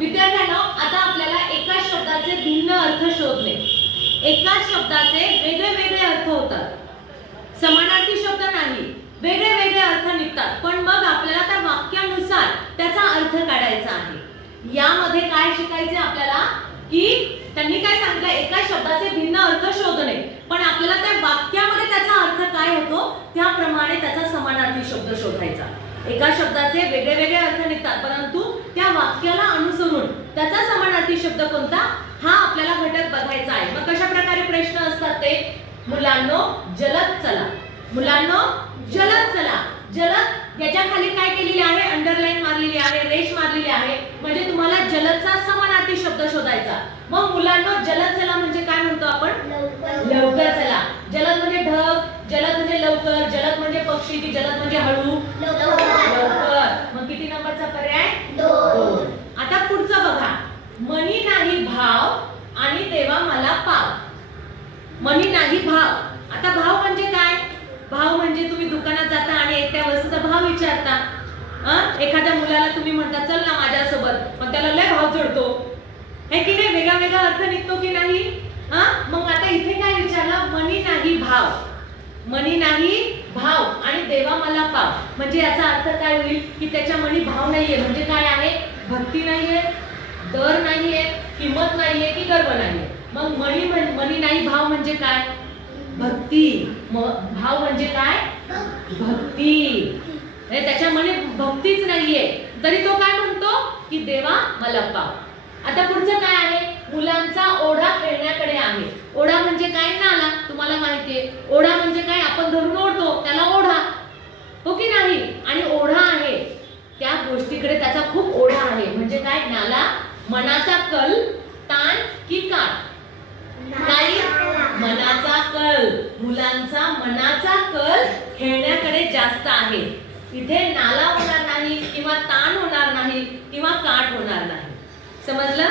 विद्यार्थ्यांनो, आता आपल्याला एका शब्दाचे भिन्न अर्थ शोधणे. एकाच शब्दाचे वेगळे वेगळे अर्थ होतात. समानार्थी शब्द नाही, वेगळे वेगळे अर्थ निघतात. पण मग आपल्याला त्या वाक्यानुसार त्याचा अर्थ काढायचा आहे. यामध्ये काय शिकायचे आपल्याला की त्यांनी काय सांगितलं, एका शब्दाचे भिन्न अर्थ शोधणे. पण आपल्याला त्या वाक्यामध्ये त्याचा अर्थ काय होतो त्याप्रमाणे त्याचा समानार्थी शब्द शोधायचा. एका शब्दाचे वेगळे वेगळे अर्थ निघतात, परंतु त्या वाक्याला अनुसरून त्याचा समानार्थी शब्द कोणता हा आपल्याला घटक बघायचा आहे. मग कशा प्रकारे प्रश्न असतात ते, मुलांनो जलद चला, मुलांनो जलद चला. जलद याच्या खाली काय केलेले आहे, अंडरलाईन मारलेली आहे, रेष मारलेली आहे. म्हणजे तुम्हाला जलदचा समानार्थी शब्द शोधायचा. मग मुलांनो जलद चला म्हणजे काय म्हणतो आपण, लवकर चला. जलद म्हणजे ढग, जलद म्हणजे लवकर, जलद म्हणजे पक्षी की जलद म्हणजे हळू, लवकर. मग किती नंबरचा पर्याय, 2. आता पुढचं बघा, मनी नाही भाव आणि देवा मला पाव. मनी नाही भाव. आता भाव म्हणजे काय, भाव म्हणजे तुम्ही दुकानात जाता आणि एका वस्तूचा भाव विचारता. एखाद्या मुलाला तुम्ही म्हणता चल ना माझ्यासोबत, मग त्याला लय भाव चढतो है की नाही, वेगळा वेगळा अर्थ निघतो की नाही. मग आता इथे काय विचारलं, मनी नाही भाव, मनी नाही भाव आणि देवा मला पाव. म्हणजे याचा अर्थ काय होईल की त्याच्या मनी भाव नाहीये. म्हणजे काय आहे, भक्ती नाहीये, दर नाहीये, किंमत नाहीये की गर्व नाहीये. मग मनी नाही भाव म्हणजे काय, भक्ती. भाव म्हणजे काय, भक्ती. त्याच्या मनी भक्तीच नाहीये, तरी तो काय म्हणतो की देवा मला पाव. आता पुढचं काय आहे, मुलांचा ओढा खेळण्याकडे आहे. ओढा म्हणजे काय, नाला. तुम्हाला माहितीये ओढा म्हणजे काय, आपण धरून ओढतो त्याला ओढा, हो की नाही. आणि ओढा आहे त्या गोष्टीकडे त्याचा खूप ओढा आहे. म्हणजे काय, नाला. मनाचा कल, ताण की काठ, काही मनाचा कल. मुलांचा मनाचा कल खेळण्याकडे जास्त आहे. इथे नाला होणार नाही किंवा ताण होणार नाही किंवा काठ होणार नाही. समजलं.